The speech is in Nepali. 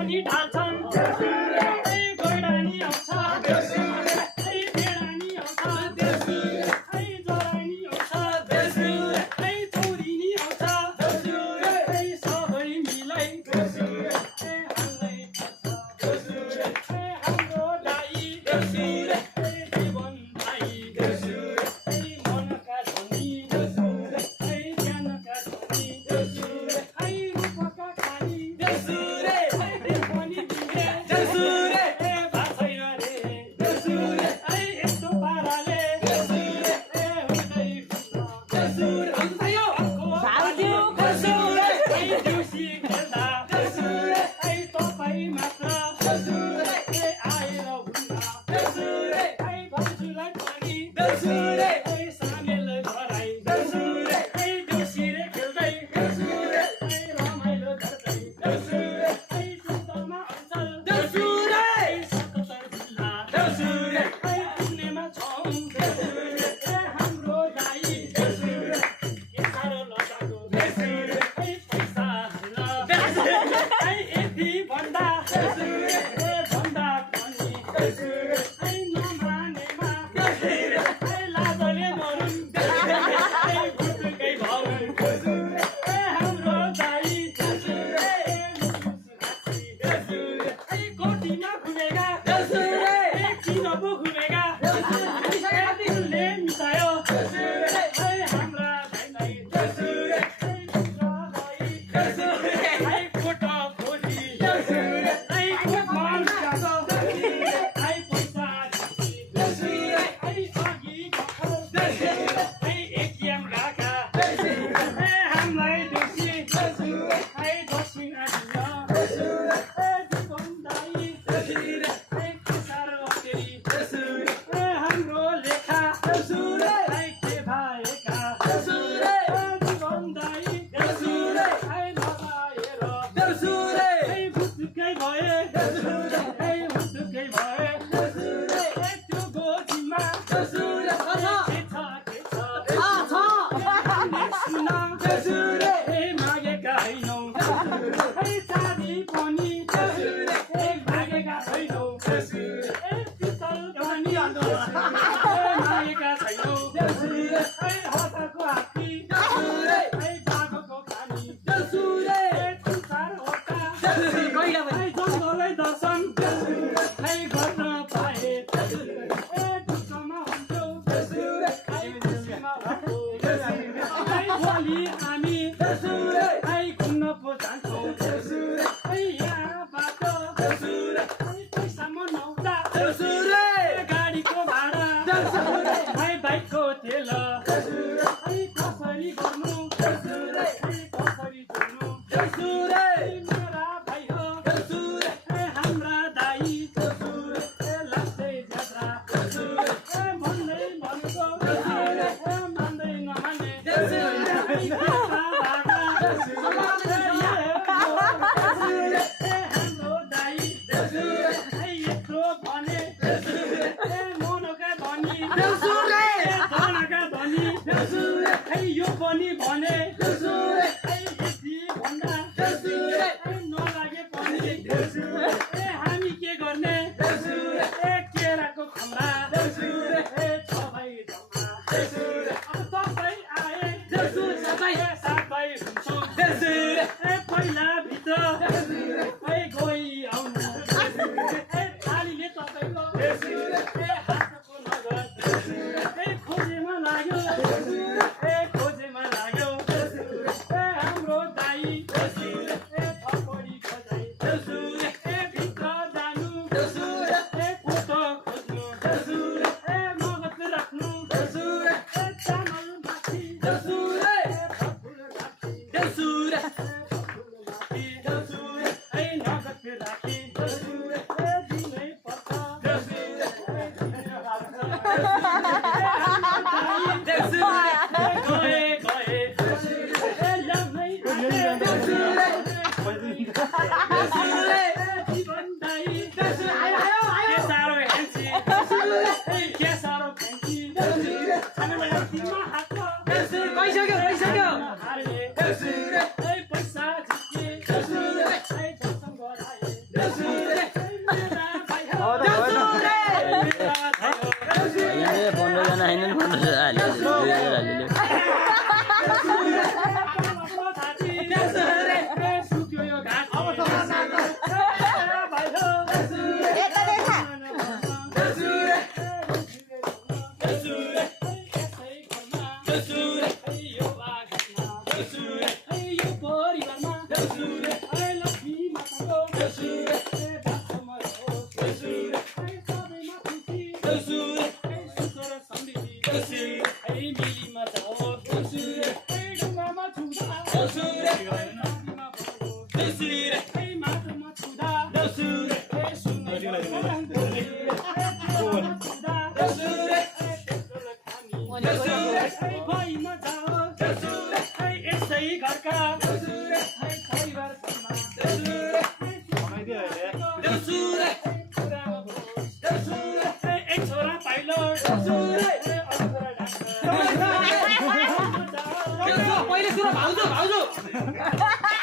पनि ढाल्छन् गोडानी आउँछ बेडानी आउँछ जरानी आउँछ चौरिनी आउँछ सबै मिलै हाम्रो दाइ जीवन भाइ मनका धनी ज्ञानका धनी रूपका खानी पनि बिग्रे भाषैन रे यस्तो पाराले हुँदै देउसी खेल्दा तपाईँ मात्र आएर हुन्न भाउजूलाई पनि सामेल गराई देउसीले खेल्दै रमाइलो गर्दै सुन्तलमा अञ्चल 77 जिल्ला पुग्नेमा छौँ हाम्रो दाइ साह्रो लजाको पैसा हाल्न यति भन्दा पनि नमानेमा लाजले मरुन् गुटुकै भरुन् हाम्रो दाइ कोटीमा घुमेका किन पो घुमेका ले मिसायो हाम्रा दाइलाई कोट खोजी एटिएम गएका हामीलाई देउसी दक्षिण हाम्रो लेखा के भएका जीवन दाइ नभएर भुटुकै भए त्यो गोजीमा मागेका होइनौ चाँदी पनि मागेका छैनौ पितल पनि मागेका छैनौ हतको हात्ती बाघको खानी संसारवटा जङ्गलै दर्शन गर्न पाए दुःखमा हुन्थ्यौ भोलि हामी घुम्न पो जान्छौँ यहाँबाट पैसा मनाउँदा गाडीको भाडा बाइकको तेल कसरी गर्नु कसरी चुन्नु मेरा भाइ हो हाम्रा दाइ लाग्दै जात्रा भन्दै भनेको मान्दै नमाने हाम्रो दाइ यत्रो भने मनका धनी धनका धनी यो पनि भने यति भन्दा नलागे पनि हामी के गर्ने केराको खम्बा छ भाइ अब तपाईँ आए सात भाइ हुन्छौँ पहिला भित्र गई आउनु थालीले तपाईँको हातको नगद खोजेमा लाग्यो हाम्रो दाइ थपडी खोजाइ यहाँ 15 जना हैन 15 जना हाल्यो पहिले सुन भाउजू